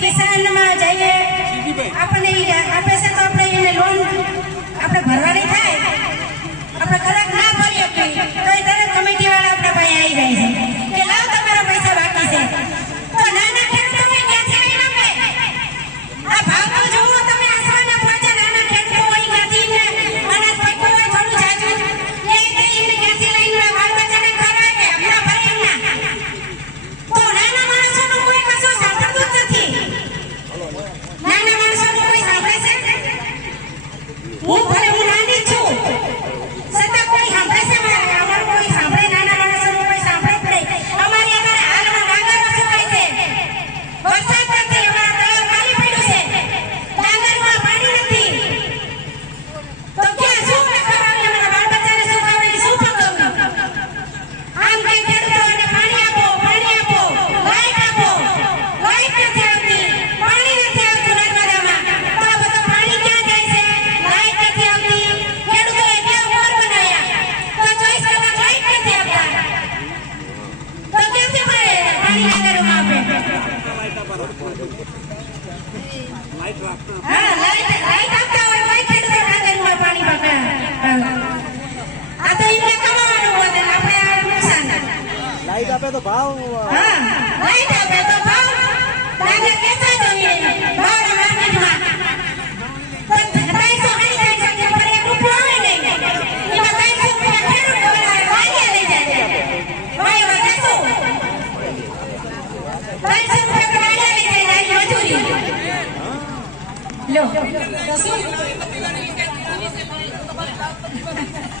કિસાનમાં જઈએ આપણને આપે છે તો આપણે એને લોન આપણે ભરવાની થાય આપણે કદાચ ના ભરી શકીએ તો એ દરેક કમિટી વાળા આપણા પાસે આવી જાય છે કે લાવ તમારા પૈસા બાકી છે તો નાના ખેડૂતોને ક્યાંથી લઈને આપે આ ભાવ તો જોવો તમે આસમાનના પહોંચે નાના ખેડૂતો હોય ક્યાંથી અનાજ પૈકો હોય થોડું જાજુ એ એમને ક્યાંથી લઈને બાળ બચ્ચાને ખવડાવે હમણાં ભરે એમના તો નાના માણસોનું કોઈ કશું સાંભળતું જ નથી નાના માણસોનું કોઈ સાંભળે છે હું ભલે હું નાની છું છતાં કોઈ સાંભળે છે અમારું કોઈ સાંભળે નાના માણસોનું કોઈ સાંભળે જ નહીં અમારી અત્યારે હાલમાં ડાંગરો સુકાય છે વરસાદ નથી અમારા તળાવ ખાલી પડ્યું છે ડાંગરમાં પાણી નથી તો ક્યાં શું ખવડાવીએ અમારા બાળ બચ્ચાને શું ખવડાવીએ શું પકવવું આમ કે ખેડૂતોને પાણી આપો લાઈટ આપો લાઈટ નથી આવતી પાણી નથી આવતું નર્મદામાં તો આ બધું પાણી ક્યાં જાય છે લાઈટ નથી આવતી ખેડૂતોએ ક્યાં બોર બનાવ્યા તો 24 કલાક લાઈટ નથી આપતા તો ક્યાંથી મળે પાણી નગરોમાં આપે હા લાઈટ આપતા હોય કોઈ ખેડૂતો નગરમાં પાણી પકડે આ તો એમને કમાવાનું હોય ને આપણે આ નુકસાન લાઈટ આપે તો ભાવ હા લાઈટ આપે તો ભાવ ડાંગર કેસા જોઈએ ભાવ માર્કેટમાં તો 250